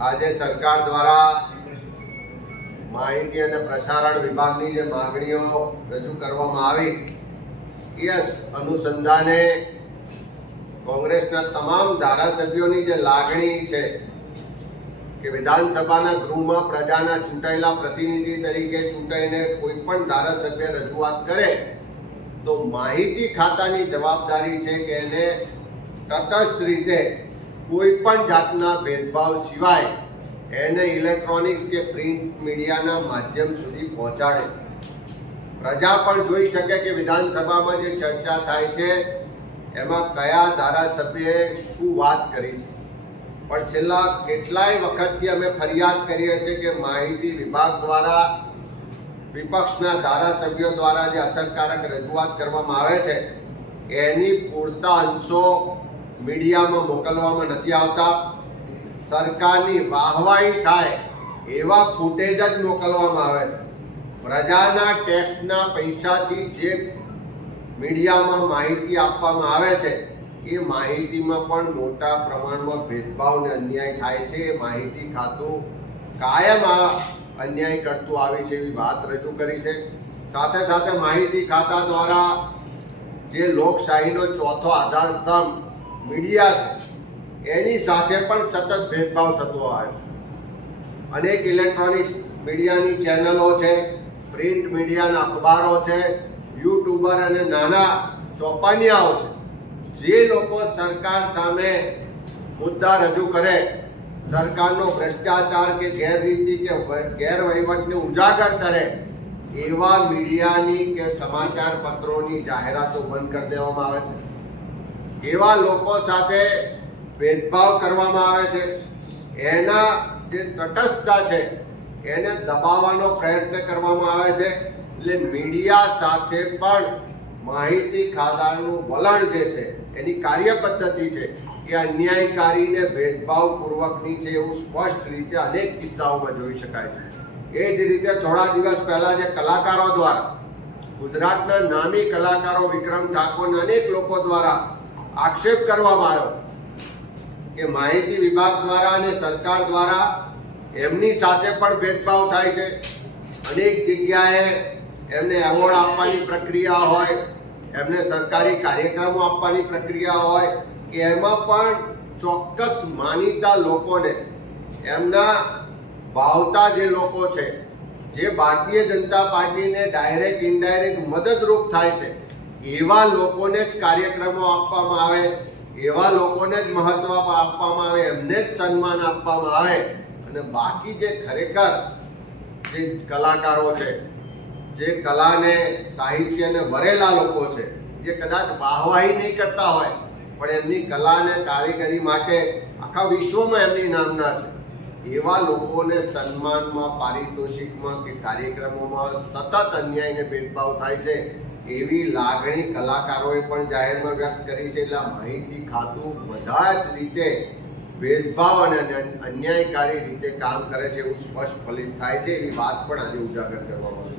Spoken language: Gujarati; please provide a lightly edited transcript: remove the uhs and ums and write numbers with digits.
આજે સરકાર દ્વારા માહિતી અને પ્રસારણ વિભાગની જે માંગણીઓ રજૂ કરવામાં આવી એ અનુસંધાને કોંગ્રેસના તમામ ધારાસભ્યોની જે લાગણી છે કે વિધાનસભાના ગૃહમાં પ્રજાના ચૂંટાયેલા પ્રતિનિધિ તરીકે ચૂંટાઈને કોઈ પણ ધારાસભ્ય રજૂઆત કરે તો માહિતી ખાતાની જવાબદારી છે કે એને તટસ્થ રીતે કોઈ પણ જાતના ભેદભાવ સિવાય એને ઇલેક્ટ્રોનિક્સ કે પ્રિન્ટ મીડિયાના માધ્યમ સુધી પહોંચાડે, પ્રજા પણ જોઈ શકે કે વિધાનસભામાં જે ચર્ચા થાય છે એમાં કયા ધારાસભ્યએ શું વાત કરી છે. પણ છેલ્લા કેટલાય વખતથી અમે ફરિયાદ કરીએ છીએ કે માહિતી વિભાગ દ્વારા વિપક્ષના ધારાસભ્યો દ્વારા જે અસરકારક રજૂઆત કરવામાં આવે છે એની પૂરતા અંશો મીડિયામાં મોકલવામાં નથી આવતા. સરકારની વાહવાહી થાય એવા ફૂટેજ જ મોકલવામાં આવે છે. પ્રજાના ટેક્સના પૈસાથી જે મીડિયામાં માહિતી આપવામાં આવે છે એ માહિતીમાં પણ મોટા પ્રમાણમાં ભેદભાવ અને અન્યાય થાય છે. એ માહિતી ખાતું કાયમ આ અન્યાય કરતું આવે છે એવી વાત રજૂ કરી છે. સાથે સાથે માહિતી ખાતા દ્વારા જે લોકશાહીનો ચોથો આધાર સ્તંભ મીડિયા છે એની સાથે પણ સતત ભેદભાવ થતો આવે છે. અનેક ઇલેક્ટ્રોનિક્સ મીડિયાની ચેનલો છે, પ્રિન્ટ મીડિયાના અખબારો છે, યુટ્યુબર અને નાના ચોપાનિયાઓ છે. જે લોકો સરકાર સામે મુદ્દા રજૂ કરે, સરકારનો ભ્રષ્ટાચાર કે ગેરરીતિ કે ગેરવહીવટને ઉજાગર કરે એવા મીડિયાની કે સમાચાર પત્રોની જાહેરાતો બંધ કરી દેવામાં આવે છે. એવા લોકો સાથે ભેદભાવ કરવામાં આવે છે. એના જે તટસ્થતા છે એને દબાવવાનો પ્રયત્ન કરવામાં આવે છે. એટલે મીડિયા સાથે પણ માહિતી ખાતાનું વલણ જે છે એની કાર્ય પદ્ધતિ છે એ અન્યાયકારી ને ભેદભાવપૂર્વકની છે એવું સ્પષ્ટ રીતે અનેક કિસ્સાઓમાં જોઈ શકાય છે. એ જ રીતે થોડા દિવસ પહેલા જે કલાકારો દ્વારા, ગુજરાતના નામી કલાકારો વિક્રમ ઠાકોર અનેક લોકો દ્વારા આક્ષેપ કરવામાં આવ્યો કે માહિતી વિભાગ દ્વારા અને સરકાર દ્વારા એમની સાથે પણ ભેદભાવ થાય છે. અનેક જગ્યાએ એમને એવોર્ડ આપવાની પ્રક્રિયા હોય, એમને સરકારી કાર્યક્રમો આપવાની પ્રક્રિયા હોય કે એમાં પણ ચોક્કસ માનીતા લોકોને, એમના ભાવતા જે લોકો છે, જે ભારતીય જનતા પાર્ટીને ડાયરેક્ટ ઇનડાયરેક્ટ મદદરૂપ થાય છે એવા લોકોને જ કાર્યક્રમો આપવામાં આવે, એવા લોકોને જ મહત્વ આપવામાં આવે, એમને જ સન્માન આપવામાં આવે. અને બાકી જે ખરેખર જે કલાકારો છે, જે કલાને સાહિત્યને વરેલા લોકો છે, જે કદાચ વાહવાહી નહીં કરતા હોય પણ એમની કલાને કારીગરી માટે આખા વિશ્વમાં એમની નામના છે, એવા લોકોને સન્માનમાં, પારિતોષિકમાં કે કાર્યક્રમોમાં સતત અન્યાય અને ભેદભાવ થાય છે એવી લાગણી કલાકારોએ પણ જાહેરમાં વ્યક્ત કરી છે. એટલે માહિતી ખાતું બધા જ રીતે ભેદભાવ અને અન્યાયકારી રીતે કામ કરે છે એવું સ્પષ્ટ ફલિત થાય છે. એવી વાત પણ આજે ઉજાગર કરવામાં